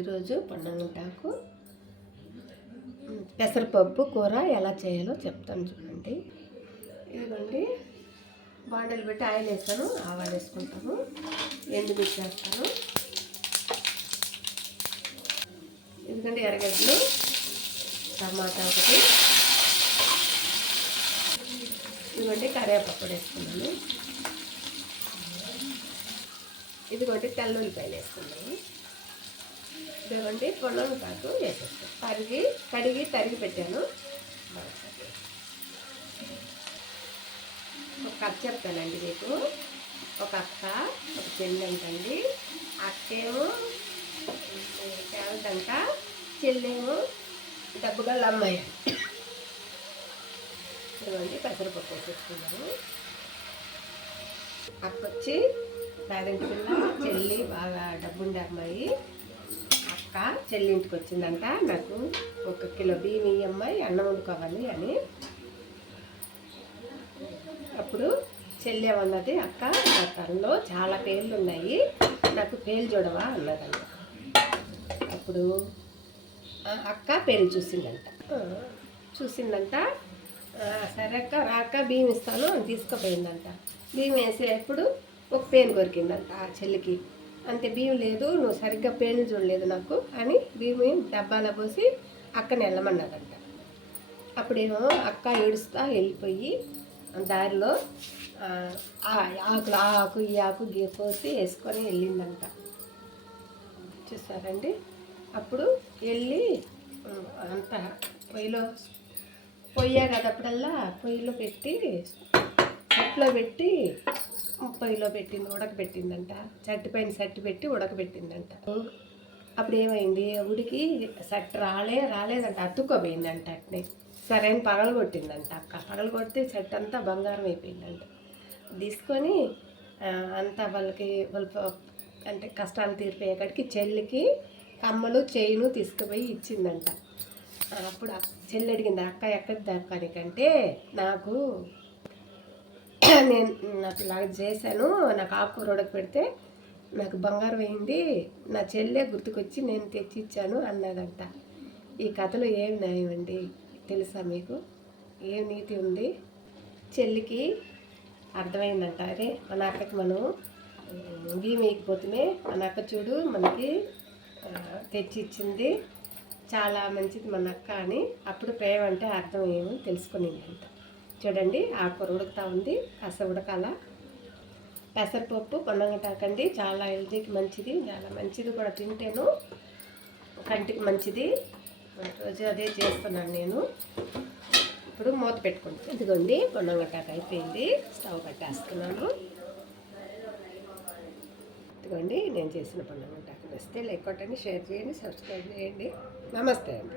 ఈరోజు పొన్నంగుంటాకు పెసరపప్పు కూర ఎలా చేయాలో చెప్తాను చూడండి. ఇదిగోండి బాండలు పెట్టి ఆయిల్ వేస్తాను ఆవాలు వేసుకుంటాను ఎండుమిర్చి వేస్తాను. ఎందుకంటే ఎర్రగడ్డలు టమాటా ఒకటి. ఇదిగోండి కరివేపప్పు వేసుకున్నాను. ఇదిగోండి తెల్లుల్లిపాయలు వేసుకున్నాను. ఇదిగోండి పొలం కాకు వేసేస్తాను తరిగి కడిగి తరిగి పెట్టాను. ఒక కథ చెప్తానండి మీకు. ఒక అక్క ఒక చెల్లి అంటండి అక్కేమో కేవలంట చెల్లేమో డబ్బుగల అమ్మాయి ఇదిగోండి పెసరపప్పు వేసేసుకున్నాము అక్క వచ్చి పేదంటి పిల్ల చెల్లి బాగా డబ్బుండే అమ్మాయి. అక్క చెల్లి ఇంటికి వచ్చిందంట. నాకు ఒక కిలో బియ్యం ఇయ్యమ్మాయి అన్నం వండుకోవాలి అని. అప్పుడు చెల్లి ఏమన్నది అక్క నా తనలో చాలా పేర్లు ఉన్నాయి నాకు పేర్లు చూడవా? అన్నదంట అప్పుడు అక్క పేర్లు చూసిందంట. చూసిందంట. సరే అక్క రాక బియ్యం ఇస్తాను అని తీసుకుపోయిందంట. బియ్యం వేసేటప్పుడు ఒక పేరు కొరికిందంట ఆ చెల్లికి. అంతే బియ్యం లేదు నువ్వు సరిగ్గా పేను చూడలేదు నాకు అని బియ్యం డబ్బాలో పోసి అక్కని వెళ్ళమన్నదంట అప్పుడేమో అక్క ఏడుస్తా వెళ్ళిపోయి దారిలో ఆ, ఆకులు ఆ ఆకు ఈ ఆకు గీ పోసి వేసుకొని వెళ్ళిందంట. చూసారండి? అప్పుడు వెళ్ళి అంత పొయ్యిలో పొయ్యా కదప్పుడల్లా పొయ్యిలో పెట్టి చెట్లో పెట్టి పొయ్యిలో పెట్టింది ఉడకబెట్టిందంట. చట్టి పైన సట్టి పెట్టి ఉడకబెట్టిందంట. అప్పుడు ఏమైంది? ఉడికి సట్ రాలే రాలేదంట అతుక్కోపోయిందంట అట్నే. సరే అని పగలగొట్టిందంట అక్క. పగలగొడితే చెట్టు అంతా బంగారం అయిపోయిందంట. తీసుకొని అంతా వాళ్ళకి వాళ్ళ అంటే కష్టాలు తీరిపోయేకాడికి చెల్లికి కమ్మలు చైను తీసుకుపోయి ఇచ్చిందంట. అప్పుడు చెల్లి అడిగింది అక్క ఎక్కడి దాకానికంటే నాకు నేను నాకు ఇలా చేశాను. నాకు ఆకుకూర ఉడక పెడితే నాకు బంగారం అయింది. నా చెల్లె గుర్తుకొచ్చి నేను తెచ్చి ఇచ్చాను అన్నదంట. ఈ కథలో ఏం న్యాయం అండి? తెలుసా మీకు? ఏం నీతి ఉంది? చెల్లికి అర్థమైందంట. అరే మన అక్కకి మనం ఉమ్, వేయకపోతే మన అక్క చూడు మనకి తెచ్చిచ్చింది. తెచ్చి ఇచ్చింది చాలా మంచిది మన అక్క అని. అప్పుడు ప్రేమ అంటే అర్థం ఏమో తెలుసుకునిందంట. చూడండి ఆకుకూర ఉడుకుతూ ఉంది కాస్త ఉడకాల. పెసరపప్పు పొన్నంగటాకండి చాలా హెల్తీకి మంచిది చాలా మంచిది కూడా తింటేను కంటికి మంచిది. రోజు అదే చేస్తున్నాను నేను. ఇప్పుడు మూత పెట్టుకుంటాను ఇదిగోండి పొన్నంగటాక అయిపోయింది స్టవ్ కట్టేస్తున్నాను ఇదిగోండి నేను చేసిన పొన్నంగటాక వస్తే లైక్ కొట్టండి షేర్ చేయండి సబ్స్క్రైబ్ చేయండి. నమస్తే అండి.